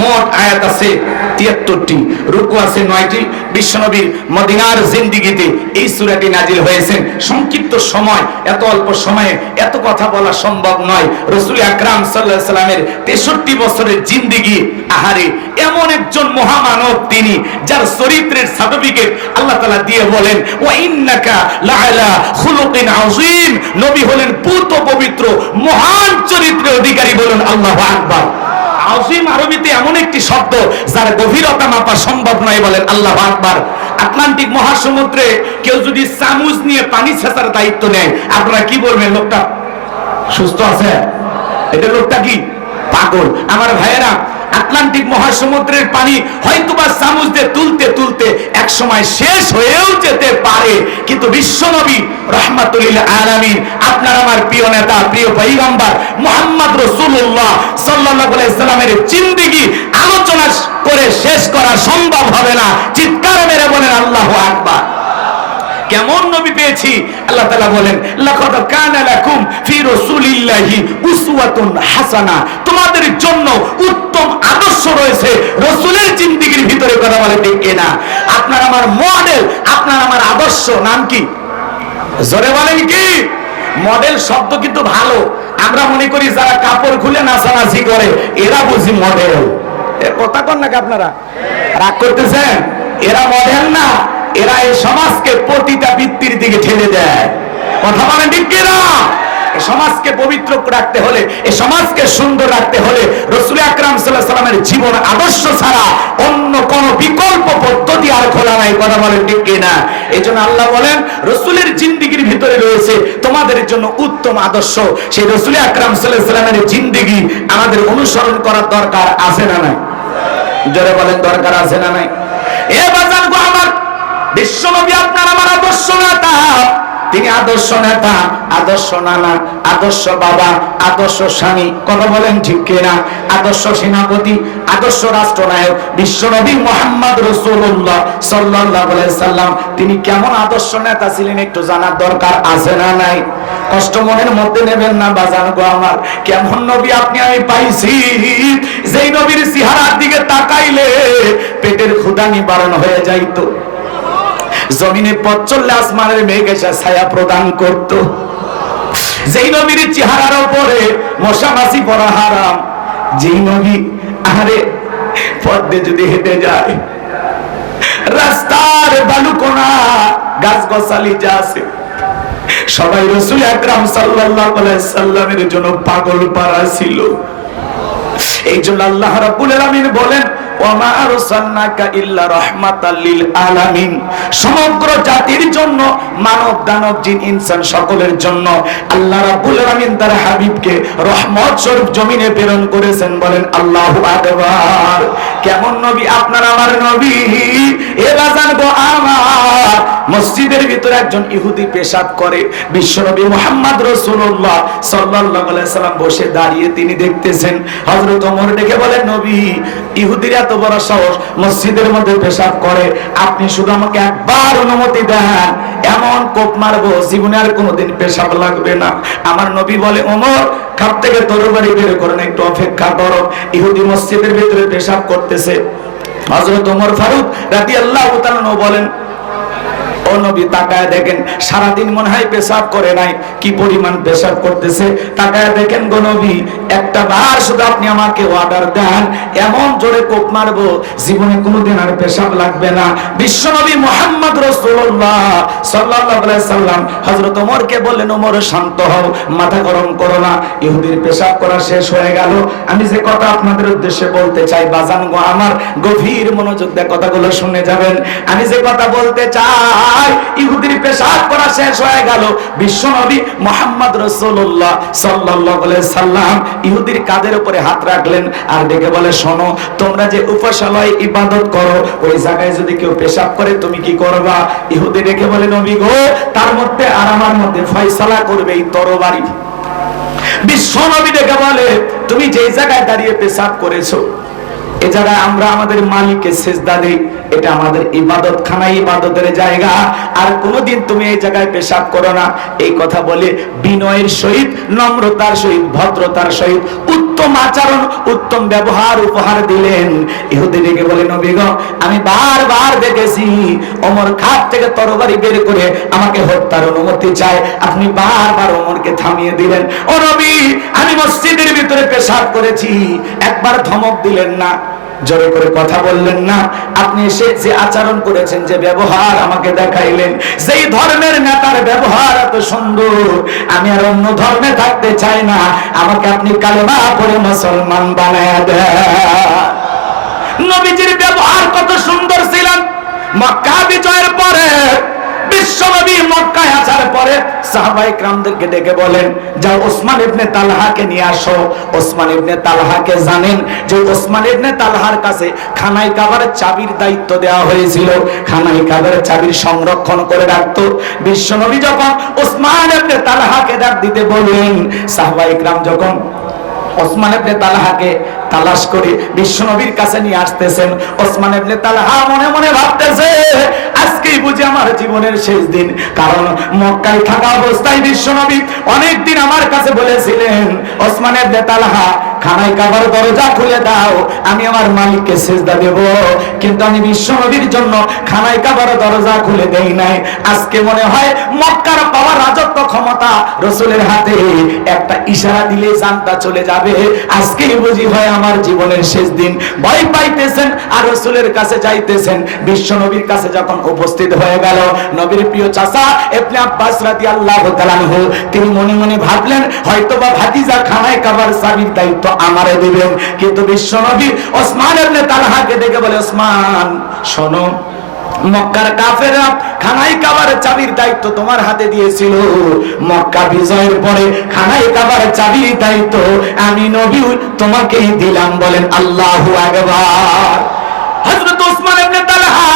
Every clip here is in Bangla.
মোট আয়াত আছে ৭৩টি, রুকু আছে ৯টি। বিশ্বনবীর মদিনার জিন্দেগিতে এই সূরাটি নাজিল হয়েছে। সংক্ষিপ্ত সময়, এত অল্প সময়ে এত কথা বলা সম্ভব নয়। রাসূল আকরাম সাল্লাল্লাহু আলাইহি সাল্লামের ৬৩ বছরের জিন্দেগি, আহারে এমন একজন মহামানব তিনি, যার চরিত্রের সার্টিফিকেট আল্লাহ তাআলা দিয়ে বলেন, ওয়া ইন্নাকা লাআলা খুলুকিন আযীম। নবী হলেন পূত পবিত্র মহান চরিত্রের অধিকারী। বলেন আল্লাহু আকবার। আযীম আরবিতে এমন একটি শব্দ যার গভীরতা মাপা সম্ভব নয়। বলেন আল্লাহু আকবার। আটলান্টিক মহাসমুদ্রে কেউ যদি চামচ নিয়ে পানি ছেঁচার দায়িত্ব নেয়, আপনারা কি বলবেন? লোকটা সুস্থ আছে? এটা লোকটা কি পাগল? আমার ভাইয়েরা, আটলান্টিক মহাসমুদ্রের পানি হয়তোবা চামচ দিয়ে তুলতে তুলতে এক সময় শেষ হয়েও যেতে পারে, কিন্তু বিশ্বনবী রাহমাতুল আলামিন, আপনার আমার প্রিয় নেতা, প্রিয় পয়গম্বর মুহাম্মদ রাসূলুল্লাহ সাল্লাল্লাহু আলাইহি সাল্লামের জিন্দেগি আলোচনা করে শেষ করা সম্ভব হবে না। চিৎকার মেরে বলেন আল্লাহু আকবার। কেমন নবী পেয়েছি? আল্লাহ তাআলা বলেন, লাকাদ কানা লাকুম ফি রাসূলিল্লাহি উসওয়াতুন হাসানা। তোমাদের জন্য উত্তম আদর্শ রয়েছে রাসূলের জিন্দেগির ভিতরে। কথা বলে ঠিক কিনা? আপনার আমার মডেল, আপনার আমার আদর্শ নাম কি? জোরে বলেন কি? মডেল শব্দ কিন্তু ভালো। আমরা মনে করি যারা কাপড় খুলে নাচানাচি করে এরা বুঝি মডেল। এ কথা কন নাকি আপনারা? রাগ করতেছেন? এরা মডেল না, এরা এই সমাজকে পতিতা বৃত্তির দিকে ঠেলে দেয়। কথা বলেন ঠিক কিনা? এই সমাজকে পবিত্র রাখতে হলে, এই সমাজকে সুন্দর রাখতে হলে রাসূল আকরাম সাল্লাল্লাহু আলাইহি সাল্লামের জীবন আদর্শ ছাড়া অন্য কোন বিকল্প পদ্ধতি আর খোলা নাই। কথা বলেন ঠিক কিনা? এইজন্য আল্লাহ বলেন, রাসূলের জিন্দেগির ভিতরে রয়েছে তোমাদের জন্য উত্তম আদর্শ। সেই রাসূল আকরাম সাল্লাল্লাহু আলাইহি সাল্লামের জিন্দেগি আমাদের অনুসরণ করার দরকার আছে না নাই? জোরে বলেন, দরকার আছে না নাই? এ বাজান গো আমার, বিশ্বনবী আপনার আমার আদর্শ নেতা। তিনি আদর্শ নেতা, আদর্শ নানা, আদর্শ বাবা, আদর্শ স্বামী। কথা বলেন ঠিক কিনা? আদর্শ সেনাপতি, আদর্শ রাষ্ট্রনায়ক বিশ্বনবী মুহাম্মদ রাসূলুল্লাহ সাল্লাল্লাহু আলাইহি সাল্লাম। তিনি কেমন আদর্শ নেতা ছিলেন একটু জানার দরকার আছে না নাই? কষ্ট মনের মধ্যে নেবেন না বাজান গো আমার। কেমন নবী আপনি আমি পাইছি, যেই নবীর চেহারার দিকে তাকাইলে পেটের ক্ষুধা নিবারণ হয়ে যাইতো। জমিনে পথ চললে আসমানের মেঘ এসে ছায়া প্রদান করত। যেই নবীর চেহারার উপরে মশা মাছি পড়া হারাম। যেই নবী আরে পথ দিয়ে যদি হেঁটে যায়, রাস্তার বালুকোনা গাছ গছালি যা আছে সবাই রাসূল আকরাম সাল্লাল্লাহু আলাইহি সাল্লামের জন্য পাগল পারা ছিল। এই জন্য আল্লাহ রাব্বুল আলামিন বলেন, ওয়ামা আরসালনাকা ইল্লা রাহমাতাল লিল আলামিন। সমগ্র জাতির জন্য, মানব দানব জিন ইনসান সকলের জন্য আল্লাহ রাব্বুল আলামিন তার হাবিবকে রহমত স্বরূপ জমিনে প্রেরণ করেছেন। বলেন আল্লাহু আকবার। কেমন নবী আপনার আমার নবী? এ বাজান গো আমার, মসজিদের ভিতরে একজন ইহুদি পেশাব করে। বিশ্বনবী মুহাম্মদ রাসূলুল্লাহ সাল্লাল্লাহু আলাইহি সাল্লাম বসে দাঁড়িয়ে তিনি দেখতেছেন। হযরত ওমর ডেকে বলেন, নবী, ইহুদিরা এত বড় সাহস মসজিদের মধ্যে পেশাব করে, আপনি শুধু আমাকে একবার অনুমতি দেন, এমন কোপ মারবো জীবনে আর কোনোদিন পেশাব লাগবে না। আমার নবী বলে, ওমর খাপ থেকে তরবারি বের করেন, একটু অপেক্ষা করো। ইহুদি মসজিদের ভিতরে পেশাব করতেছে। হযরত ওমর ফারুক রাদিয়াল্লাহু তাআলা বলেন, ও নবী তাকায় দেখেন, সারাদিন মনে হয় পেশাব করে নাই, কি পরিমাণ পেশাব করতেছে। তাকায় দেখেন গো নবী, একটা বার শুধু আপনি আমাকে অর্ডার দেন, এমন জোরে কোপ মারবো জীবনে কোনোদিন আর পেশাব লাগবে না। বিশ্বনবী মুহাম্মদ রাসূলুল্লাহ সাল্লাল্লাহু আলাইহি সাল্লাম হযরত ওমরকে বললেন, ওমর শান্ত হও, মাথা গরম করো না। ইহুদির পেশাব করা শেষ হয়ে গেল। আমি যে কথা আপনাদের উদ্দেশ্যে বলতে চাই বাজান গো আমার, গভীর মনোযোগ দিয়ে কথাগুলো শুনে যাবেন। আমি যে কথা বলতে চাই, ইহুদির পেশাব করা শেষ হয়ে গেল। বিশ্বনবী মুহাম্মদ রাসূলুল্লাহ সাল্লাল্লাহু আলাইহি সাল্লাম ইহুদির কাঁধের উপরে হাত রাখলেন আর ডেকে বলে, শোনো, তোমরা যে উপাসনালয়ে ইবাদত করো, ওই জায়গায় যদি কেউ পেশাব করে তুমি কি করবা? ইহুদি ডেকে বলে, নবী গো, তার মধ্যে আর আমার মধ্যে ফয়সালা করবে এই তরবারি। বিশ্বনবী ডেকে বলে, তুমি যেই জায়গায় দাঁড়িয়ে পেশাব করেছো, এ জায়গায় আমরা আমাদের মালিককে সিজদা দেই, এটা আমাদের ইবাদতখানা, ইবাদতের জায়গা। আর কোনোদিন তুমি এই জায়গায় পেশাব করো না। এই কথা বলে বিনয়ের সহিত, নম্রতার সহিত, ভদ্রতার সহিত উত্তম আচরণ, উত্তম ব্যবহার উপহার দিলেন। ইহুদি ডেকে বলে, নবী গো, আমি বারবার দেখেছি ওমর খাট থেকে তরবারি বের করে আমাকে হত্যার অনুমতি চায়, আপনি বারবার ওমরকে থামিয়ে দিলেন। ও নবী, আমি মসজিদের ভিতরে পেশাব করেছি, একবার ধমক দিলেন না, জোরে করে কথা বললেন না। আপনি এসে যে আচরণ করেছেন, যে ব্যবহার আমাকে দেখাইলেন, যেই ধর্মের নেতার ব্যবহার এত সুন্দর, আমি আর অন্য ধর্মে থাকতে চাই না, আমাকে আপনি কালেমা পড়ে মুসলমান বানায় দেন। নবীজির ব্যবহার কত সুন্দর ছিলেন। মক্কা বিজয়ের পরে বিশ্বনবী মক্কায় আসার পরে সাহাবায়ে কেরামদেরকে ডেকে বলেন, যাও ওসমান ইবনে তালহাকে নিয়ে আসো। ওসমান ইবনে তালহাকে জানেন যে ওসমান ইবনে তালহার কাছে খানায় কাবার চাবির দায়িত্ব দেওয়া হয়েছিল, খানায় কাবার চাবির সংরক্ষণ করে রাখতো। বিশ্বনবী যখন ওসমান ইবনে তালহাকে ডাক দিতে বললেন, সাহাবায়ে কেরাম যখন ওসমান ইবনে তালহাকে তালাশ করে বিশ্বনবীর কাছে নিয়ে আসতেছেন, ওসমান ইবনে তালহা মনে মনে ভাবতেছে, আজকেই বুঝি আমার জীবনের শেষ দিন। কারণ মক্কায় থাকা অবস্থায় বিশ্বনবী অনেকদিন আমার কাছে বলেছিলেন, ওসমান ইবনে তালহা খানায় কাবার দরজা খুলে দাও, আমি আমার মালিককে সিজদা দেব। কিন্তু আমি বিশ্বনবীর জন্য খানায় কাবার দরজা খুলে দেই নাই। আজকে মনে হয় মক্কার পাওয়া রাজত্ব ক্ষমতা রাসূলের হাতে, একটা ইশারা দিলে জানটা চলে যাবে। আজকেই বুঝি হয় আমার জীবনের শেষ দিন। ভয় পাইতেছেন আর রাসূলের কাছে যাইতেছেন। বিশ্বনবীর কাছে যখন উপস্থিত হয়ে গেল, নবীর প্রিয় চাচা ইবনে আব্বাস রাদিয়াল্লাহু তাআলা আনহু, তিনি মনে মনে ভাবলেন, হয়তোবা ভাতিজা খানায় কাবার চাবির দায়িত্ব আমারে দিবেন। কিন্তু বিশ্বনবী ওসমান ইবনে তালহাকে ডেকে বলে, ওসমান শোনো, মক্কার কাফেররা খানায় কাবার চাবির দায়িত্ব তোমার হাতে দিয়েছিল, মক্কা বিজয়ের পরে খানায় কাবার চাবির দায়িত্ব আমি নবী তোমাকেই দিলাম। বলেন আল্লাহু আকবার। হযরত ওসমান ইবনে তালহা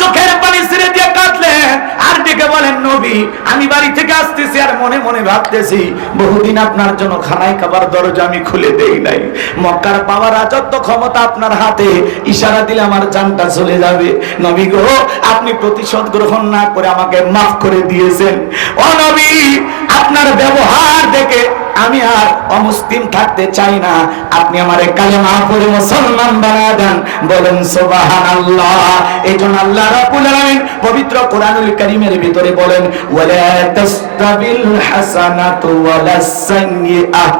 চোখের পানি ছেড়ে দিয়ে কাঁদলেন আর ডেকে বলেন, নবী, আমি বাড়ি থেকে আসতেছি আর মনে মনে ভাবতেছি, বহুদিন আপনার জন্য খানায় কাবার দরজা আমি খুলে দেই নাই। মক্কার পাওয়া রাজত্ব ক্ষমতা আপনার হাতে, ইশারা দিলে আমার জানটা চলে যাবে। নবী গো, আপনি প্রতিশোধ গ্রহণ না করে আমাকে মাফ করে দিয়েছেন। ও নবী, আপনার ব্যবহার দেখে আমি আর অমুসলিম থাকতে চাই না, আপনি আমারে কালেমা পড়ে মুসলমান বানায় দেন। বলেন সুবহানাল্লাহ। এইজন্য আল্লাহ রাব্বুল আলামিন পবিত্র কোরআনুল কারীমের ভিতরে বলেন, ওয়ালা তাসতাবিল হাসানাতু ওয়ালাস সাইয়্যিআহ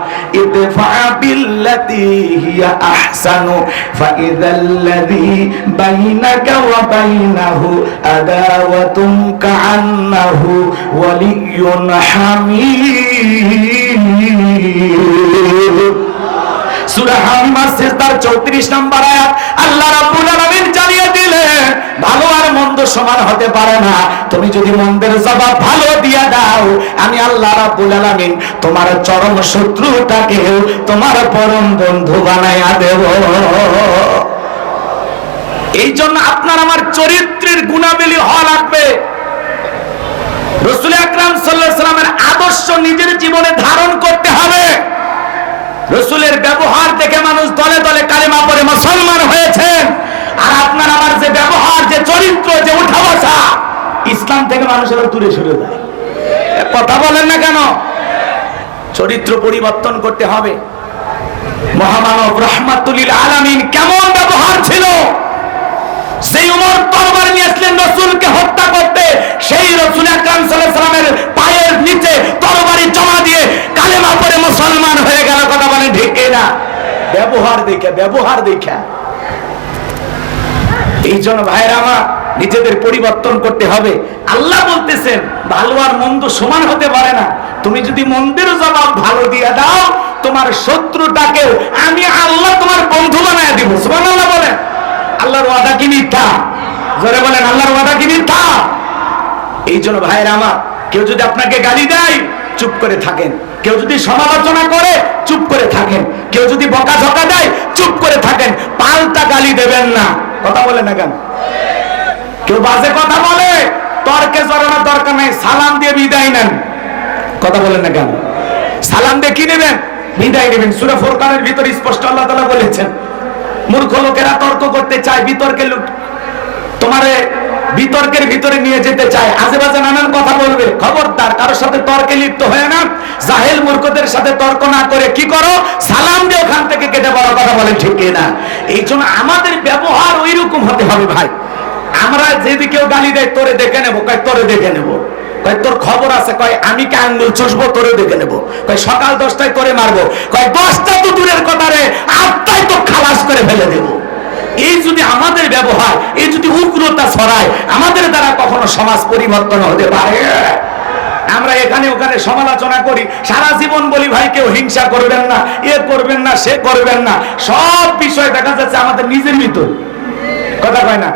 ইদফা বিল্লাতী হিয়া আহসানু ফাইযাল্লাযী বাইনাকা ওয়া বাইনাহু আদাওয়াতুন কাআন্নাহু ওয়ালিয়্যুন হামীম। সূরা হামিমার সিজদার 34 নম্বর আয়াত আল্লাহ রাব্বুল আলামিন জানিয়ে দিলেন, ভালো আর মন্দ সমান হতে পারে না। তুমি যদি মন্দের জবাব ভালো দিয়া দাও, আমি আল্লাহ রাব্বুল আলামিন তোমার চরম শত্রুটাকে তোমার পরম বন্ধু বানায়া দেব। এই জন্য আপনার আমার চরিত্রের গুণাবলী হওয়া লাগবে। রাসূল আকরাম সাল্লাল্লাহু আলাইহি ওয়াসাল্লামের আদর্শ নিজের জীবনে ধারণ করতে হবে। রাসূলের ব্যবহার দেখে মানুষ দলে দলে কালেমা পড়ে মুসলমান হয়েছেন। আর আপনার আমার যে ব্যবহার, যে চরিত্র, যে উঠা বসা, ইসলাম থেকে মানুষের দূরে সরে যায়। কথা বলেন না কেন? চরিত্র পরিবর্তন করতে হবে। মহামানব রাহমাতুল লিল আলামিন কেমন ব্যবহার ছিল? সেই ওমর তরবারি নিয়ে আসলেন রাসূলকে হত্যা করতে, সেই রাসূল আকরাম সাল্লাল্লাহু আলাইহি ওয়াসাল্লামের পায়ের নিচে তরবারি জমা দিয়ে কালেমা পড়ে মুসলমান হয়ে গেল। কথা বলেন ঠিক না? ব্যবহার দেখে, ব্যবহার দেখে। এই জন্য ভাইরা আমার, নিজেদের পরিবর্তন করতে হবে। আল্লাহ বলতেছেন, ভালো আর মন্দ সমান হতে পারে না। তুমি যদি মন্দের জবাব ভালো দিয়ে দাও, তোমার শত্রুটাকেও আমি আল্লাহ তোমার বন্ধু বানায় দিব। সুবহানাল্লাহ বলেন। আল্লাহর ওয়াদা কি মিথ্যা? জোরে বলেন, আল্লাহর ওয়াদা কি মিথ্যা? এই জন্য ভাইরা আমার, কেউ যদি আপনাকে গালি দেয়, চুপ করে থাকেন। কেউ যদি সমালোচনা করে, চুপ করে থাকেন। কেউ যদি বকাঝকা দেয়, চুপ করে থাকেন। পাল্টা গালি দেবেন না। কথা বলে না কেন? কেউ বাজে কথা বলে, তর্কে জড়ানোর দরকার নাই, সালাম দিয়ে বিদায় নেন। কথা বলেন না কেন? সালাম দিয়ে কি নেবেন? বিদায় নেবেন। সূরা ফুরকানের ভিতরে স্পষ্ট আল্লাহ তাআলা বলেছেন, মূর্খ লোকেরা তর্ক করতে চায়, বিতর্কে তোমারে বিতর্কের ভিতরে নিয়ে যেতে চায়, আজেবাজে নানান কথা বলবে। খবরদার, কারোর সাথে তর্কে লিপ্ত হয়ে না। জাহেল মূর্খদের সাথে তর্ক না করে কি করো, সালাম দিয়ে ওখান থেকে কেটে বড় কথা বলে, ঠিক না? এই জন্য আমাদের ব্যবহার ওই রকম হতে হবে ভাই। আমরা যদি কেউ গালি দেয়, তোরে দেখে নেবো, কয় তোরে দেখে নেবো, কয় তোর খবর আছে, কয় আমি কি আঙ্গুল চুষবো, তোরে দেখে নেবো, কয় সকাল 10টায় তোরে মারবো, কয় 10টা তো দূরের কথা রে, 8টায় তো খালাস করে ফেলে দেবো। এই যদি আমাদের ব্যবহার, এই যদি উগ্রতা ছড়ায়, আমাদের দ্বারা কখনো সমাজ পরিবর্তন হতে পারে? আমরা এখানে ওখানে সমালোচনা করি, সারা জীবন বলি ভাই কেউ হিংসা করবেন না, এ করবেন না, সে করবেন না। সব বিষয় দেখা যাচ্ছে আমাদের নিজের ভিতর, কথা কয় না?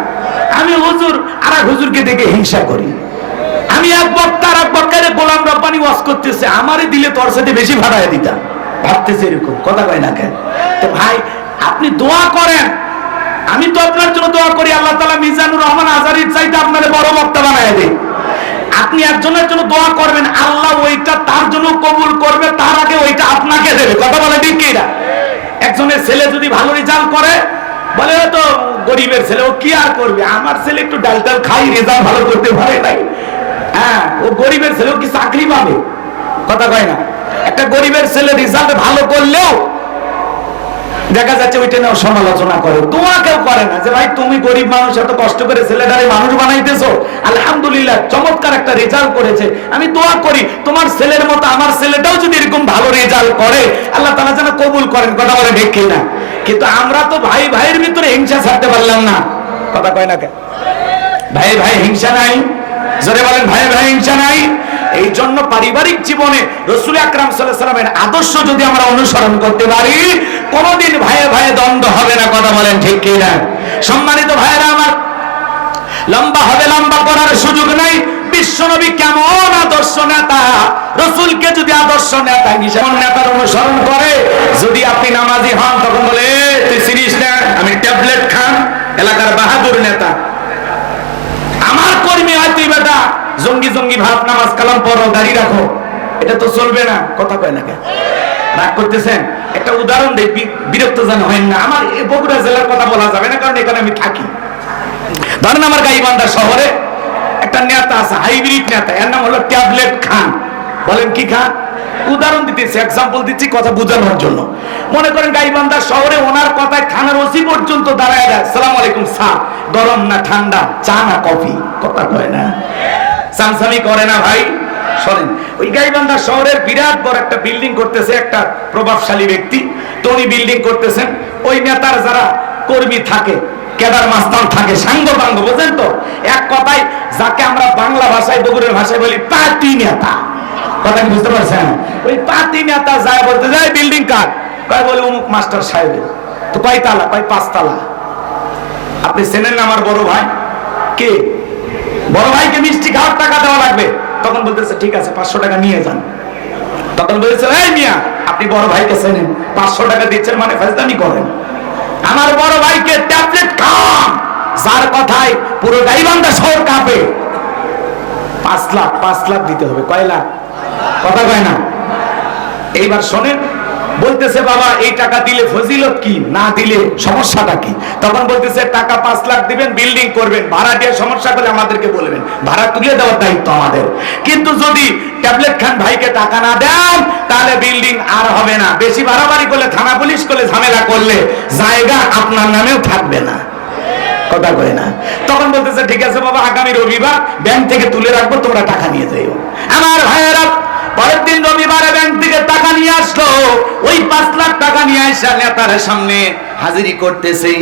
আমি হুজুর আর এক হুজুরকে দেখে হিংসা করি। আমি এক বক্তা আর এক বক্তারে গোলাম রব্বানি ওয়াজ করতেছে, আমারই দিলে তোর সাথে বেশি ভাড়ায় দিতাম, ভাবতেছে এরকম, কথা কয় না কেন? তো ভাই আপনি দোয়া করেন, আমি তো আপনার জন্য দোয়া করি, আল্লাহ তাআলা মিজানুর রহমান আজারির চাইতে আপনারে বড় বক্তা বানায় দেয়। আপনি একজনের জন্য দোয়া করবেন, আল্লাহ ওইটা তার জন্য কবুল করবে, তার আগে ওইটা আপনাকে দেবে, কথা বলে ঠিক কি না? একজনের ছেলে যদি ভালো রেজাল্ট করে, বলে তো গরিবের ছেলে, ও কি আর করবে, আমার ছেলে একটু ডাল ডাল খাই, রেজাল্ট ভালো করতে পারে নাই, হ্যাঁ ও গরিবের ছেলেও কি চাকরি পাবে, কথা কয় না? একটা গরিবের ছেলে রেজাল্ট ভালো করলেও দেখা যাচ্ছে ওইটা নিয়ে সমালোচনা করে, দোয়া কেউ করে না যে ভাই তুমি গরিব মানুষ, এত কষ্ট করে ছেলেটারে মানুষ বানাইতেছো, আলহামদুলিল্লাহ চমৎকার একটা রেজাল্ট করেছে, আমি দোয়া করি তোমার ছেলের মতো আমার ছেলেটাও যদি এরকম ভালো রেজাল্ট করে, আল্লাহ তাআলা যেন কবুল করেন, কথা বলে ঠিক কি না? কিন্তু আমরা তো ভাই ভাইয়ের ভিতরে হিংসা ছাড়তে পারলাম না, কথা কয় না কেন? ভাই ভাই হিংসা নাই, জোরে বলেন ভাই ভাই হিংসা নাই। এই জন্য পারিবারিক জীবনে রাসূল আকরাম সাল্লাল্লাহু আলাইহি ওয়াসাল্লামের আদর্শ যদি আমরা অনুসরণ করতে পারি, কোনদিন ভাইয়ে ভাইয়ে দ্বন্দ্ব হবে না, কথা বলেন ঠিক কি না? সম্মানিত ভাইয়েরা আমার, লম্বা হবে, লম্বা করার সুযোগ নাই। বিশ্বনবী কেমন আদর্শ নেতা, রাসূলকে যদি আদর্শ নেতা হিসেবে নেতার অনুসরণ করে, যদি আপনি নামাজি হন তখন বলে তুই চিনিস না আমি ট্যাবলেট খান, এলাকার বাহাদুর নেতা, আমার কর্মী হয় তুই বেটা জঙ্গি জঙ্গি ভাব, নামাজ কালাম পড়ো, দাড়ি রাখো, এটা তো চলবে না, কথা কয় না কেন? রাগ করতেছেন? একটা উদাহরণ দেই, বিরক্ত যেন হয় না। আমার এই বগুড়া জেলার কথা বলা যাবে না, কারণ এখানে আমি থাকি। ধরেন আমার গাইবান্ধা শহরে একটা নেতা আছে, হাইব্রিড নেতা, এর নাম হলো ট্যাবলেট খান। বলেন কি খান? উদাহরণ দিতেছি, এক্সাম্পল দিচ্ছি কথা বোঝানোর জন্য। মনে করেন গাইবান্ধা শহরে ওনার কথায় থানার ওসি পর্যন্ত দাঁড়ায় যায়, আসসালামু আলাইকুম স্যার, গরম না ঠান্ডা, চা না কফি, কথা কয় না? সামসামি করে না ভাই? শোনেন, ওই গাইবান্ধা শহরের বিরাট বড় একটা বিল্ডিং করতেছে একটা প্রভাবশালী ব্যক্তি, তো উনি বিল্ডিং করতেছেন। ওই নেতার যারা কর্মী থাকে, কেদার মাস্তান থাকে, সাঙ্গ বাঙ্গ, বোঝেন তো? এক কথায় যাকে আমরা বাংলা ভাষায় বগুড়ের ভাষায় বলি পাতি নেতা, কথা কি বুঝতে পারছেন? ওই পাতি নেতা যায় বলতে যায় বিল্ডিং কার, কয় বলে অমুক মাস্টার সাহেবের। তো কয় তালা? কয় 5 তালা। আপনি চেনেন না আমার বড় ভাই? কে? বড় ভাইকে মিষ্টি খাওয়ার টাকা দেওয়া লাগবে, তখন বলতেছে ঠিক আছে 500 টাকা নিয়ে যান। তখন বলেছে এই মিয়া আপনি বড় ভাইকে চেনেন, 500 টাকা দিচ্ছেন মানে ফাজলামি করেন। আমার বড় ভাইকে ট্যাবলেট খান, যার কথায় পুরো গাইবান্ধা শহর কাঁপে। 5 লাখ দিতে হবে। কয় লাখ? কথা কয় না? এইবার শোনেন, বলতেছে বাবা এই টাকা দিলে ফজিলত কি, না দিলে সমস্যাটা কি? তখন বলতেছে টাকা 5 লাখ দিবেন, বিল্ডিং করবেন, ভাড়া দিয়ে সমস্যা করে আমাদেরকে বলবেন, ভাড়া তুলে দেওয়ার দায়িত্ব আমাদের। কিন্তু যদি ট্যাবলেট খান ভাইকে টাকা না দেন, তাহলে বিল্ডিং আর হবে না। বেশি বাড়াবাড়ি করলে, থানা পুলিশ করলে, ঝামেলা করলে জায়গা আপনার নামেও থাকবে না, কথা কয় না? তখন বলতেছে ঠিক আছে বাবা, আগামী রবিবার ব্যাংক থেকে তুলে রাখবো, তোমরা টাকা নিয়ে যাইও। আমার ভাইয়েরা পরের দিন রবিবারে ব্যাংক থেকে টাকা নিয়ে আসলো। ওই 5 লাখ টাকা নিয়ে আসা নেতার সামনে হাজিরি করতেছে।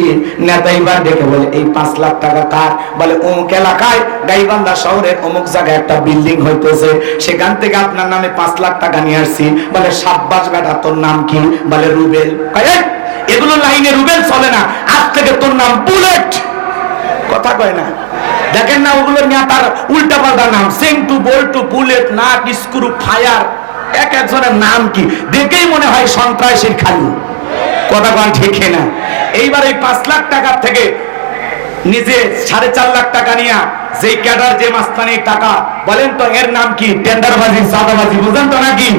নেতা এবার ডেকে বলে এই 5 লাখ টাকা কার? বলে অমুক এলাকায় গাইবান্ধা শহরের অমুক জায়গায় একটা বিল্ডিং হইতেছে, সেখান থেকে আপনার নামে 5 লাখ টাকা নিয়ে আসছি। বলে সাব্বাস বেটা, তোর নাম কি? বলে রুবেল। এগুলো লাইনে রুবেল চলে না, আজ থেকে তোর নাম বুলেট, কথা কয় না? দেখেন না ওগুলো নেতার উল্টা পাল্টা নাম, সেন্টু, বল্টু, বুলেট, নাট, স্ক্রু, ফায়ার, এক একজনের নাম কি দেখেই মনে হয় সন্ত্রাসীর খালু, কথা কন ঠিক না? এইবার এই 5 লাখ টাকার থেকে নিজে 4.5 লাখ টাকা নিয়ে যেই ক্যাডার, যে মাস্তানি টাকা, বলেন তো এর নাম কি? টেন্ডারবাজি, চাঁদাবাজি, বুঝেন তো নাকি?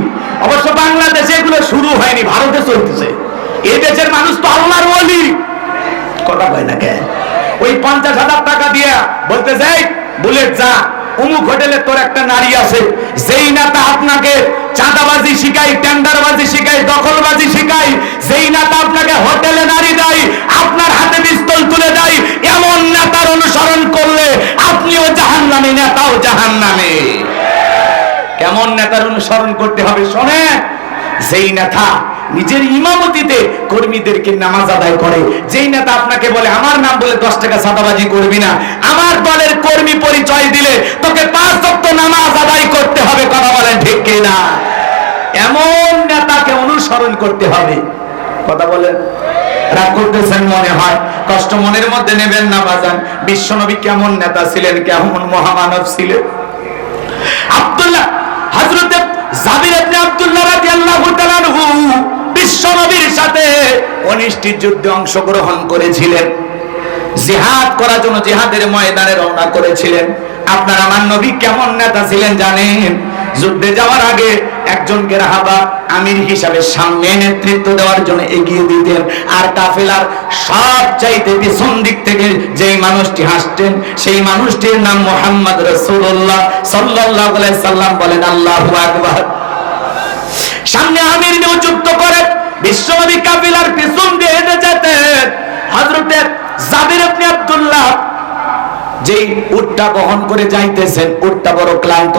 অবশ্য বাংলাদেশে এগুলো শুরু হয়নি, ভারতে চলতেছে। এই দেশের মানুষ তো আল্লাহর ওলি, কথা কয় না কে? ওই 50,000 টাকা দিয়ে বলতে যাই বুলেট যা অমুক হোটেলে তোর একটা নারী আছে, যেই নেতা আপনাকে চাঁদাবাজি শিখাই, টেন্ডারবাজি শিখাই, দখলবাজি শিখাই, যেই নেতা আপনাকে হোটেলে নারী দেয়, আপনার হাতে পিস্তল তুলে দেয়, এমন নেতার অনুসরণ করলে আপনিও জাহান্নামী, নেতাও জাহান্নামী। কেমন নেতার অনুসরণ করতে হবে শোনে, যেই নেতা নিজের ইমামতিতে কর্মীদেরকে নামাজ আদায় করে, যেই নেতা আপনাকে বলে আমার নাম বলে 10 টাকা চাঁদাবাজি করবি না, আমার দলের কর্মী পরিচয় দিলে তোকে 5 ওয়াক্ত নামাজ আদায় করতে হবে, কথা বলেন ঠিক কিনা? এমন নেতাকে অনুসরণ করতে হবে। কথা বলেন, রাগ করতেছেন মনে হয়, কষ্ট মনের মধ্যে নেবেন না বাজান। বিশ্বনবী কেমন নেতা ছিলেন, কেমন মহামানব ছিলেন? আব্দুল্লাহ হযরত জাবির ইবনে আব্দুল্লাহ রাদিয়াল্লাহু তাআলা আনহু বিশ্বনবীর সাথে 19টি যুদ্ধে অংশগ্রহণ করেছিলেন, জিহাদ করার জন্য জিহাদের ময়দানে রওনা করেছিলেন। আপনার আমার নবী কেমন নেতা ছিলেন জানেন? যুদ্ধে যাওয়ার আগে একজনকে রাহাবা আমির হিসাবে সামনে নেতৃত্ব দেওয়ার জন্য এগিয়ে দিতেন, আর কাফেলার সব চাইতে পিছন দিক থেকে যেই মানুষটি হাসতেন সেই মানুষটির নাম মুহাম্মদ রাসূলুল্লাহ সাল্লাল্লাহু আলাইহি সাল্লাম। বলেন আল্লাহু আকবার। সামনে আমির নিযুক্ত করে বিশ্বনবী কাফেলার পিছন দিয়ে হেঁটে যেতেন। হযরত জাবির ইবনে আব্দুল্লাহ যেই উটটা বহন করে যাইতেছেন, উটটা বড় ক্লান্ত,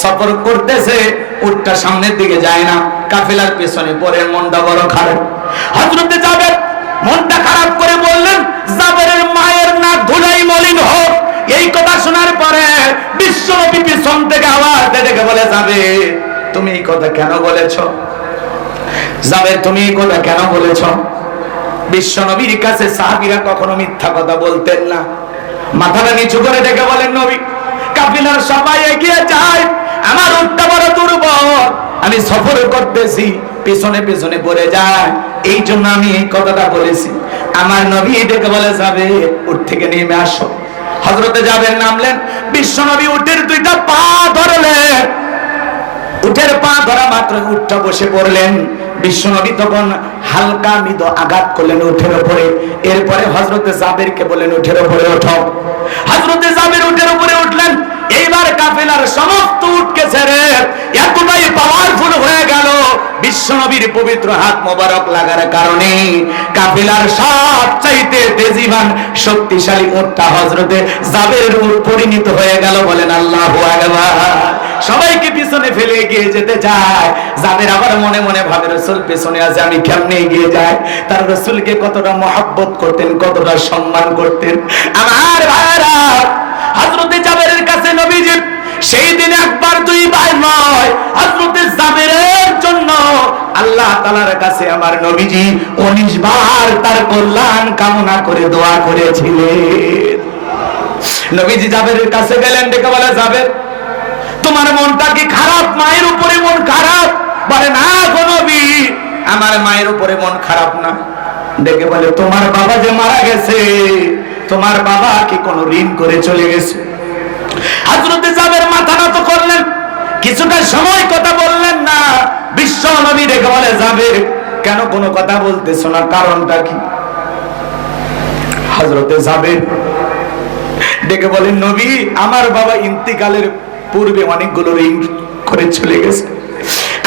সফর করতেছে, উটটা সামনের দিকে যায় না, কাফেলার পেছনে পড়ে, মনটা বড় খারাপ। হযরত জাবের মনটা খারাপ করে বললেন, জাবেরের মায়ের নাক ধুলাই মলিন হোক। এই কথা শোনার পরে বিশ্বনবী পিছন থেকে আওয়াজ দিয়ে বলে, জাবের তুমি এই কথা কেন বলেছো? জাবের তুমি এই কথা কেন বলেছো? বিশ্বনবীর কাছে সাহাবীরা কখনো মিথ্যা কথা বলতেন না। মাথাটা নিচু করে ডেকে বলেন, নবী কাফেলার সবাই এগিয়ে যায়, আমার উটটা বড় দুর্বল, আমি সফর করতেছি, পিছনে পিছনে পড়ে যায়, এই জন্য আমি এই কথাটা বলেছি। আমার নবী ডেকে বলে, যাবে উট থেকে নেমে আসো। হযরতে জাবের নামলেন, বিশ্বনবী উটের 2টা পা ধরলেন। উটের পা ধরা মাত্র উটটা বসে পড়লেন। বিশ্বনবী তখন হালকা মৃদু আঘাত করলেন উটের উপরে। এরপরে হযরতে জাবেরকে বললেন, উটের উপরে ওঠো। হযরতে জাবের উটের উপরে উঠলেন। এইবার কাফেলার সমস্ত উটকে ছেড়ে এতটাই পাওয়ারফুল হয়ে গেল বিশ্বনবীর পবিত্র হাত মোবারক লাগার কারণে, কাফেলার সবচাইতে তেজিবান শক্তিশালী উটটা হযরতে জাবেরের উপর পরিণত হয়ে গেল। বলেন আল্লাহু আকবার। সবাইকে পিছনে ফেলে এগিয়ে যেতে চায়। জাবের আবার মনে মনে ভাবে, রাসূল পিছনে আছে, আমি কেমনে এগিয়ে যাই? তার রাসূলকে কতটা মহব্বত করতেন, কতটা সম্মান করতেন। আমার ভাইরা, হযরতে জাবেরের কাছে নবীজি সেই দিন একবার দুইবার নয়, হযরতে জাবেরের জন্য আল্লাহ তাআলার কাছে আমার নবীজি 19 বার তার কল্যাণ কামনা করে দোয়া করেছিলেন। নবীজি জাবেরের কাছে গেলেন, ডেকে বলে, জাবের তোমার মনটা কি খারাপ? মায়ের উপরে মন খারাপ? বলে, না গো নবী, আমার মায়ের উপরে মন খারাপ না। ডেকে বলে, তোমার বাবা যে মারা গেছে, তোমার বাবা কি কোনো ঋণ করে চলে গেছে? হযরতে জাবের মাথা নত করলেন, কিছুটা সময় কথা বললেন না। বিশ্ব নবী ডেকে বলে, জাবের কেন কোনো কথা বলতেছো না, কারণটা কি? হযরতে জাবের ডেকে বলেন, নবী আমার বাবা ইন্তিকালের পূর্বে অনেকগুলো ঋণ করে চলে গেছে,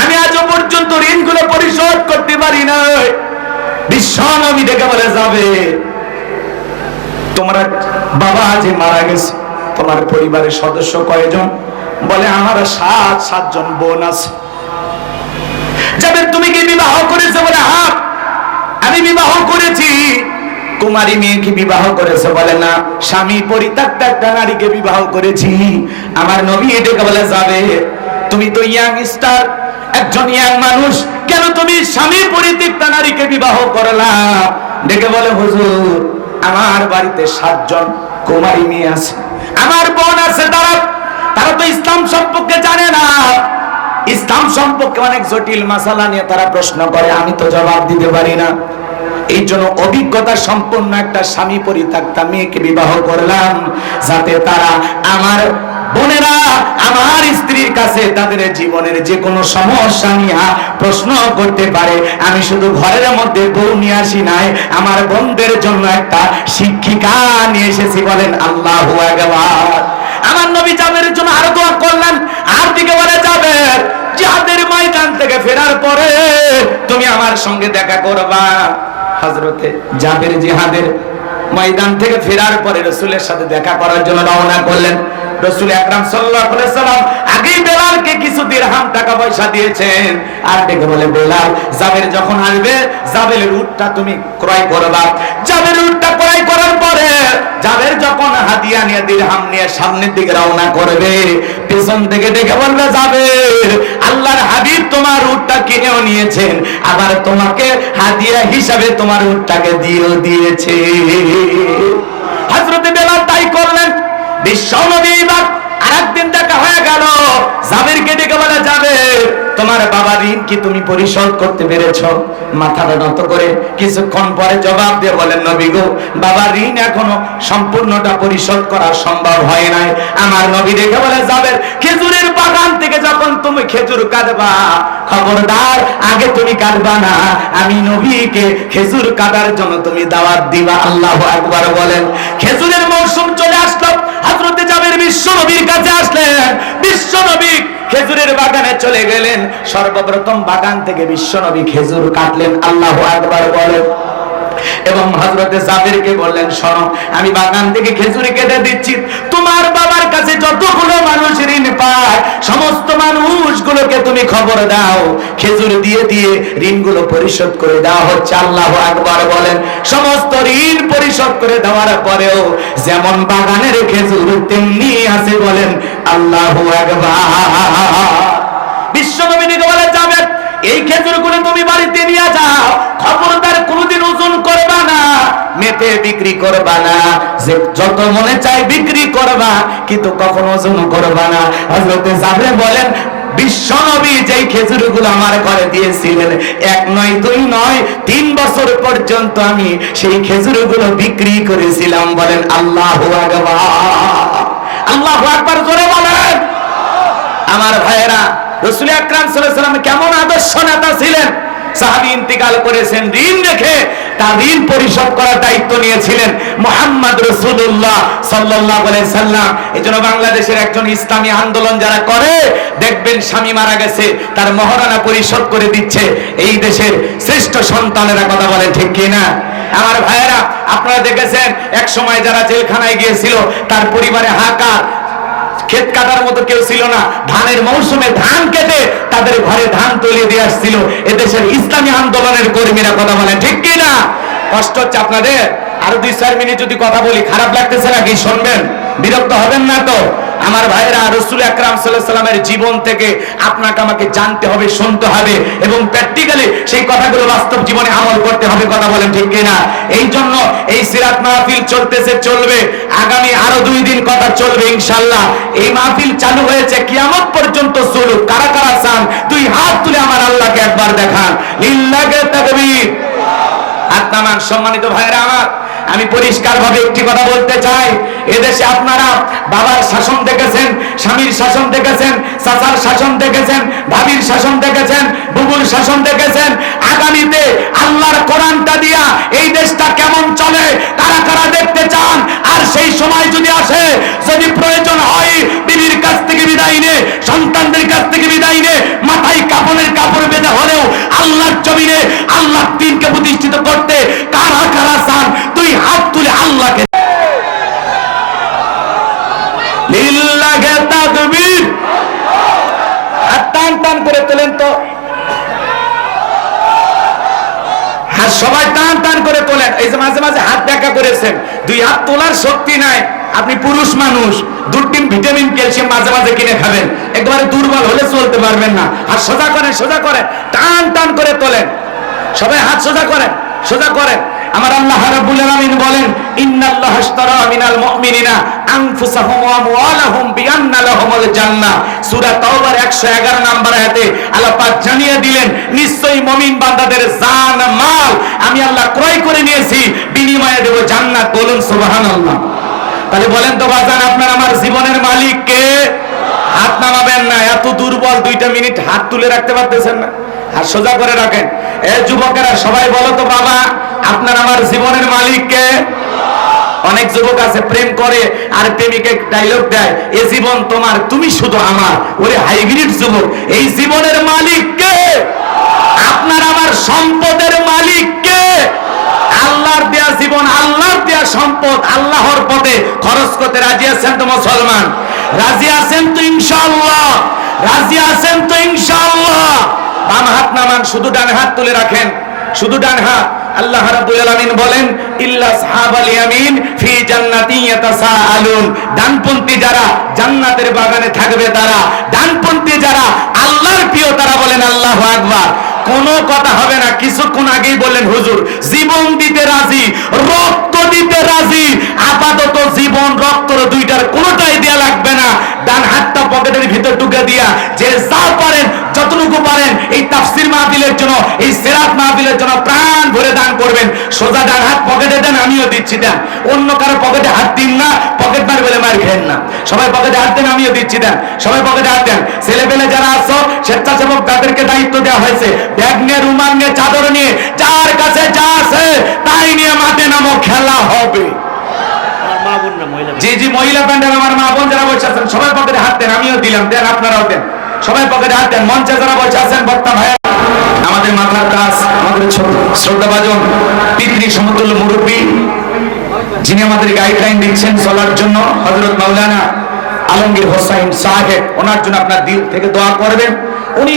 আমি আজও পর্যন্ত ঋণগুলো পরিশোধ করতে পারি না। বিশ্ব নবী ডেকে বলে, যাবে তোমার বাবা যে মারা গেছে, তোমার পরিবারের সদস্য কয়জন? বলে, আমার 7 জন বোন আছে। যাবে তুমি কি বিবাহ করেছো? বলে, হ্যাঁ আমি বিবাহ করেছি। কুমারী মেয়েকে বিবাহ করেছে? বলে, না স্বামী পরিত্যক্ত একটা নারীকে বিবাহ করেছি। আমার নবী এটাকে বলে, যাবে তুমি তো ইয়াং স্টার, একজন ইয়াং মানুষ, কেন তুমি স্বামী পরিত্যক্ত নারীকে বিবাহ করলা? ডেকে বলে, হুজুর আমার বাড়িতে 7 জন কুমারী মেয়ে আছে, আমার বোন আছে, তারা তো ইসলাম সম্পর্কে জানে না, ইসলাম সম্পর্কে অনেক জটিল মাসালা নিয়ে তারা প্রশ্ন করে, আমি তো জবাব দিতে পারি না। এই জন্য অভিজ্ঞতা সম্পন্ন একটা স্বামী পরিত্যক্তা মেয়েকে বিবাহ করলাম, যাতে তারা আমার বোনেরা, আমার স্ত্রীর কাছে তাদের জীবনের যে কোনো সমস্যা নিয়ে প্রশ্ন করতে পারে। আমি শুধু ঘরের মধ্যে বউ নিয়ে আসি নাই, আমার বোনদের জন্য একটা শিক্ষিকা নিয়ে এসেছি। বলেন আল্লাহু আকবার। আমার নবী জাবেরের জন্য আরো দোয়া করলেন। আর দিকে বলে, জাবের, জিহাদের ময়দান থেকে ফেরার পরে তুমি আমার সঙ্গে দেখা করবা। হযরতে জাবের জিহাদের ময়দান থেকে ফেরার পরে রাসূলের সাথে দেখা করার জন্য রওনা করলেন। রাসূল আকরাম সাল্লাল্লাহু আলাইহি সাল্লাম আগেই বেলালকে কিছু দিরহাম টাকা পয়সা দিয়েছেন। আর ডেকে বলে, বেলাল, জাবের যখন আসবে জাবেরের উটটা তুমি ক্রয় করবা। জাবেরের উটটা ক্রয় করার পরে জাবের যখন হাদিয়া নিয়ে দিরহাম নিয়ে সামনের দিকে রওনা করবে, পেছন থেকে ডেকে বলবে, জাবের, আল্লাহর হাবিব তোমার উটটা কিনেও নিয়েছেন, আবার তোমাকে হাদিয়া হিসাবে তোমার উটটাকে দিয়েছে। হযরতে বেলাল তাই করলেন। বিশ্ব নবী এবার আরেকদিন দেখা হয়ে গেল। জাবেরকে ডেকে বলে, জাবের, তোমার বাবার ঋণ কি তুমি পরিশোধ করতে পেরেছো? মাথাটা নত করে কিছুক্ষণ পরে জবাব দিয়ে বলেন, নবী গো, বাবার ঋণ এখনো সম্পূর্ণটা পরিশোধ করা সম্ভব হয় নাই। আমার নবী ডেকে বলে, জাবের, খেজুরের বাগান থেকে যখন তুমি খেজুর কাটবা, খবরদার আগে তুমি কাটবা না, আমি নবীকে খেজুর কাটার জন্য তুমি দাওয়াত দিবা। আল্লাহু আকবার বলেন। খেজুরের মৌসুম চলে আসলো। হযরতে জাবের বিশ্ব নবীর কাছে আসলেন। বিশ্ব নবী খেজুরের বাগানে চলে গেলেন। সর্বপ্রথম বাগান থেকে বিশ্ব নবী খেজুর কাটলেন। আল্লাহু আকবার বলেন। এবং হযরতে জাবেরকে বললেন, শোনো, আমি বাগান থেকে খেজুর কেটে দিচ্ছি, তোমার বাবার কাছে যতগুলো মানুষ ঋণ পায় সমস্ত মানুষগুলোকে তুমি খবর দাও, খেজুর দিয়ে দিয়ে ঋণগুলো পরিশোধ করে দেওয়া হচ্ছে। আল্লাহু আকবার বলেন। সমস্ত ঋণ পরিশোধ করে দেওয়ার পরেও যেমন বাগানের খেজুর তেমনি আছে। বলেন আল্লাহু আকবার। বিশ্বনবী বলে, জাবের, এই খেজুরগুলো তুমি বাড়িতে নিয়ে যাও, খবরদার কোনোদিন ওজন করবা না, মেপে বিক্রি করবা না, যে যত মনে চায় বিক্রি করবা, কিন্তু কখনো ওজন করবা না। হযরতে জাবের বলেন, বিশ্বনবী যেই খেজুরগুলো আমার ঘরে দিয়েছিলেন, এক নয় দুই নয় 3 বছর পর্যন্ত আমি সেই খেজুরগুলো বিক্রি করেছিলাম। বলেন আল্লাহু আকবার। আল্লাহু আকবার জোরে বলেন। আমার ভাইয়েরা, রাসূল আকরাম সাল্লাল্লাহু আলাইহি ওয়াসাল্লাম কেমন আদর্শ নেতা ছিলেন। সাহাবী ইন্তেকাল করেছেন, ঋণ রেখে তার ঋণ পরিশোধ করার দায়িত্ব নিয়েছিলেন মুহাম্মদ রাসূলুল্লাহ সাল্লাল্লাহু আলাইহি সাল্লাম। এজন্য বাংলাদেশের একজন ইসলামী আন্দোলন যারা করে, দেখবেন স্বামী মারা গেছে, তার মহারণা পরিশোধ করে দিচ্ছে এই দেশের শ্রেষ্ঠ সন্তানেরা। কথা বলেন ঠিক কি না? আমার ভাইয়েরা, আপনারা দেখেছেন এক সময় যারা জেলখানায় গিয়েছিল, তার পরিবারে হাহাকার, ক্ষেত কাটার মতো কেউ ছিল না, ধানের মৌসুমে ধান কেটে তাদের ঘরে ধান তুলে দিয়ে আসছিল এদেশের ইসলামী আন্দোলনের কর্মীরা। কথা বলেন ঠিক কি না? কষ্ট হচ্ছে আপনাদের? আরো 2-4 মিনিট যদি কথা বলি, খারাপ লাগতেছে নাকি? শুনবেন, বিরক্ত হবেন না তো? আমার ভাইরা, রাসূল আকরাম সাল্লাল্লাহু আলাইহি সাল্লামের জীবন থেকে আপনাকে আমাকে জানতে হবে, শুনতে হবে এবং প্র্যাকটিক্যালি সেই কথাগুলো বাস্তব জীবনে আমল করতে হবে। কথা বলেন ঠিক কি না? এই জন্য এই সিরাত মাহফিল চলতেছে, চলবে, আগামী আরো 2 দিন কথা চলবে ইনশাআল্লাহ। এই মাহফিল চালু হয়েছে, কিয়ামত পর্যন্ত চলুক। কারা কারা চান 2 হাত তুলে আমার আল্লাহকে একবার দেখান। লিল্লাহি তাকবীর। আপনার সম্মানিত ভাইরা আমার, আমি পরিষ্কার ভাবে একটি কথা বলতে চাই। এদেশে আপনারা বাবার শাসন দেখেছেন, স্বামীর শাসন দেখেছেন, চাচার শাসন দেখেছেন, ভাবির শাসন দেখেছেন, বুবুর শাসন দেখেছেন। আগামীতে আল্লাহর কোরআনটা দিয়া এই দেশটা কেমন চলে কারা কারা দেখতে চান? আর সেই সময় যদি আসে, যদি প্রয়োজন হয় বিবির কাছ থেকে বিদায় নিয়ে, সন্তানদের কাছ থেকে বিদায় নিয়ে, মাথায় কাপড়ের কাপড় বেঁধে হলেও আল্লাহর জমিনে আল্লাহর দ্বীনকে প্রতিষ্ঠিত করতে কারা কারা চান? 2 হাত তুলে আল্লাহকে লিল্লাহি তাকবীর। হাত টান টান করে তোলেন তো, হাত সবাই টান টান করে তোলেন। এই যে মাঝে মাঝে হাত দেখা করেছেন, 2 হাত তোলার শক্তি নাই, আপনি পুরুষ মানুষ, 2 টিন ভিটামিন ক্যালসিয়াম মাঝে মাঝে কিনে খাবেন, একবারে দুর্বল হলে চলতে পারবেন না। হাত সোজা করেন, সোজা করেন, টান টান করে তোলেন, সবাই হাত সোজা করেন, সোজা করেন। আমার আল্লাহ রাব্বুল আলামিন বলেন, ইন্নাল্লাহা আশতারা মিনাল মুমিনিনা আনফুসাহুম ওয়া আমওয়ালাহুম বিআন্না লাহুমুল জান্নাহ। সূরা তাওবার 111 নম্বর আয়াতে আল্লাহ পাক জানিয়ে দিলেন, নিশ্চয়ই মুমিন বান্দাদের জান মাল আমি আল্লাহ ক্রয় করে নিয়েছি, বিনিময়ে দেব জান্নাত। বলুন সুবহানাল্লাহ। তাহলে বলেন তো বাজান, আপনার আমার জীবনের মালিক কে? হাত নামাবেন না, এত দুর্বল 2টা মিনিট হাত তুলে রাখতে পারতেছেন না, হাত সোজা করে রাখেন। এ যুবকেরা সবাই বলো তো বাবা, আপনার আমার জীবনের মালিক কে? অনেক যুবক আছে প্রেম করে আর প্রেমিকে ডায়লগ দেয়, এ জীবন তোমার, তুমি শুধু আমার। ওরে হাইব্রিড যুবক, এই জীবনের মালিক কে? আপনার আমার সম্পদের মালিক কে? আল্লাহর দেয়া জীবন, আল্লাহর দেয়া সম্পদ আল্লাহর পথে খরচ করতে রাজি আছেন তো মুসলমান? রাজি আছেন তো ইনশাআল্লাহ? রাজি আছেন তো ইনশাআল্লাহ? বাম হাত নামান, শুধু ডান হাত তুলে রাখেন, শুধু ডান হাত। আল্লাহ রাব্বুল আলামিন বলেন, ইল্লা আসহাবাল ইয়ামিন ফি জান্নাতিন ইয়াতাসাআলুন। ডানপন্থী যারা জান্নাতের বাগানে থাকবে তারা, ডানপন্থী যারা আল্লাহর প্রিয় তারা বলেন আল্লাহু আকবার। কোনো কথা হবে না। কিছুক্ষণ আগেই বললেন হুজুর জীবন দিতে রাজি, রক্ত দিতে রাজি। আপাতত জীবন রক্ত দুইটার কোনোটাই দেয়া লাগবে না। ডান হাতটা পকেটের ভিতর ঢুকে দিয়া যে যা পারেন, যতটুকু পারেন এই তাফসীর মাহফিলের জন্য, এই সিরাত মাহফিলের জন্য প্রাণ ভরে দান করবেন। সোজা ডান হাত পকেটে দেন, আমিও দিচ্ছি দেন। অন্য কারো পকেটে হাত দিন না, পকেট মার বলে মার খেন না। সবাই পকেটে হাত দেন, আমিও দিচ্ছি দেন। সবাই পকেটে হাত দেন। ছেলে পেলে যারা আছো স্বেচ্ছাসেবক, তাদেরকে দায়িত্ব দেওয়া হয়েছে, ব্যাগ নিয়ে, রুমাল নিয়ে, চাদর নিয়ে, যার কাছে যা আছে তাই নিয়ে মাঠে নামো, খেলা হবে। জি জি, মহিলা প্যান্ডেল আমার মা বোন যারা বসে আছেন সবাই পকেটে হাত দেন, আমিও দিলাম, দেন আপনারাও দেন। সবাই পকেটে হাত দেন। মঞ্চে যারা বসে আছেন বক্তা ভাই, আমাদের মাথার কাজ, আমাদের শ্রদ্ধাভাজন পিতৃ সমতুল্য মুরব্বী, যিনি আমাদের গাইডলাইন দিচ্ছেন চলার জন্য, হযরত মাওলানা আলমগীর হোসাইন সাহেব, ওনার জন্য আপনার দিল থেকে দোয়া করবেন। উনি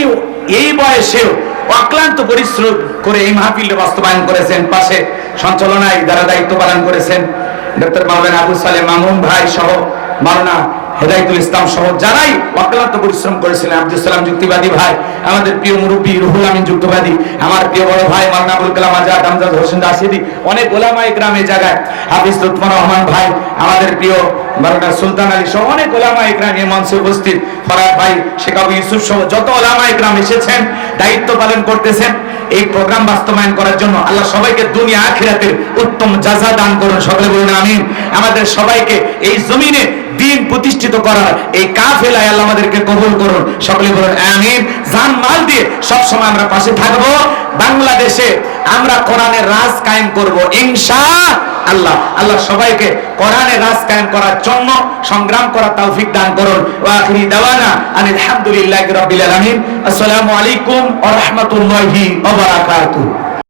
এই বয়সেও অক্লান্ত পরিশ্রম করে এই মাহফিলটা বাস্তবায়ন করেছেন। পাশে সঞ্চালনায় যারা দায়িত্ব পালন করেছেন ডক্টর মাওলানা আবু সালেহ মামুন ভাই সহ, মাওলানা হেদায়েতুল ইসলাম সহ যারাই অক্লান্ত পরিশ্রম করেছিলেন, আব্দুল সালাম যুক্তিবাদী ভাই, আমাদের প্রিয় মুরব্বী রুহুল আমিন যুক্তিবাদী, আমার প্রিয় বড় ভাই মাওলানা আবুল কালাম আজাদ আমজাদ হোসেন রাশিদি, অনেক ওলামায়ে কেরাম এই জায়গায়, হাফিজ লুৎফর রহমান ভাই, আমাদের প্রিয় মাওলানা সুলতান আলী সহ অনেক ওলামায়ে কেরাম এই মঞ্চে উপস্থিত, ফরাদ ভাই, শেখ আবু ইউসুফ সহ যত ওলামায়ে কেরাম এসেছেন, দায়িত্ব পালন করতেছেন এই প্রোগ্রাম বাস্তবায়ন করার জন্য। আল্লাহ সবাইকে দুনিয়া আখিরাতের উত্তম জাযা দান করুন, সকলে বলুন আমিন। আমাদের সবাইকে এই জমিনে দিন প্রতিষ্ঠিত করার এই কাফেলায় আল্লাহ আমাদেরকে কবুল করুন, সকলে বলুন আমিন। জান মাল দিয়ে সব সময় আমরা পাশে থাকবো। বাংলাদেশে আমরা কোরআনের রাজ কায়েম করব ইনশাআল্লাহ। আল্লাহ সবাইকে কোরআনের রাজ কায়েম করার জন্য সংগ্রাম করার তৌফিক দান করুন। ওয়া আখিরি দাওয়ানা আনিল হামদুলিল্লাহি রাব্বিল আলামিন। আসসালামু আলাইকুম ওয়া রাহমাতুল্লাহি ওয়া বারাকাতুহু।